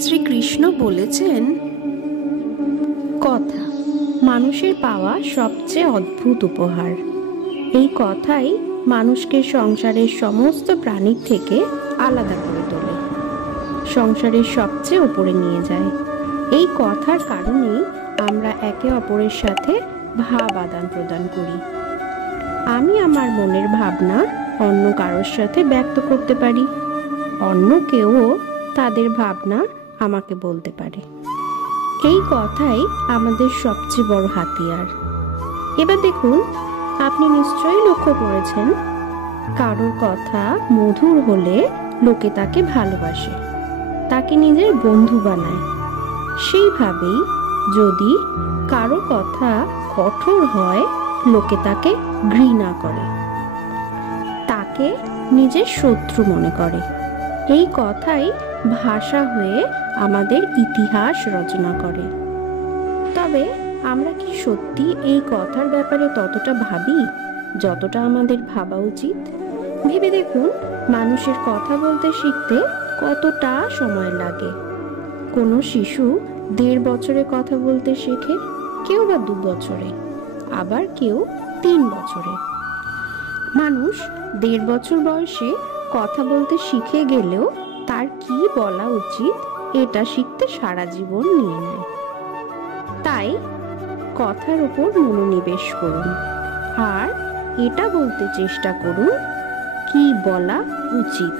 শ্রীকৃষ্ণ বলেছেন, কথা মানুষের পাওয়া সবচেয়ে অদ্ভুত উপহার। এই কথাই মানুষকে সংসারের সমস্ত প্রাণীর থেকে আলাদা করে তোলে, সংসারের সবচেয়ে উপরে নিয়ে যায়। এই কথার কারণেই আমরা একে অপরের সাথে ভাব আদান প্রদান করি। আমি আমার মনের ভাবনা অন্য কারোর সাথে ব্যক্ত করতে পারি, অন্য কেউ তাদের ভাবনা আমাকে বলতে পারে। এই কথাই আমাদের সবচেয়ে বড় হাতিয়ার। এবার দেখুন, আপনি নিশ্চয়ই লক্ষ্য করেছেন, কারোর কথা মধুর হলে লোকে তাকে ভালোবাসে, তাকে নিজের বন্ধু বানায়। সেইভাবেই যদি কারো কথা কঠোর হয়, লোকে তাকে ঘৃণা করে, তাকে নিজের শত্রু মনে করে। এই কথাই ভাষা হয়ে আমাদের ইতিহাস রচনা করে। তবে আমরা কি সত্যি এই কথার ব্যাপারে ততটা ভাবি যতটা আমাদের ভাবা উচিত? ভেবে দেখুন, মানুষের কথা বলতে শিখতে কতটা সময় লাগে। কোনো শিশু 1.5 বছরে কথা বলতে শেখে, কেউ বা 2 বছরে, আবার কেউ 3 বছরে। মানুষ 1.5 বছর বয়সে কথা বলতে শিখে গেলেও তার কি বলা উচিত এটা শিখতে সারা জীবন নিয়ে নেয়। তাই কথার উপর মনোনিবেশ করুন আর এটা বলতে চেষ্টা করুন কি বলা উচিত।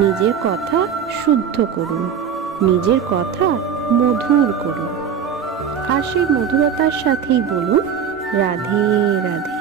নিজের কথা শুদ্ধ করুন, নিজের কথা মধুর করুন, আর সেই মধুরতার সাথেই বলুন রাধে রাধে।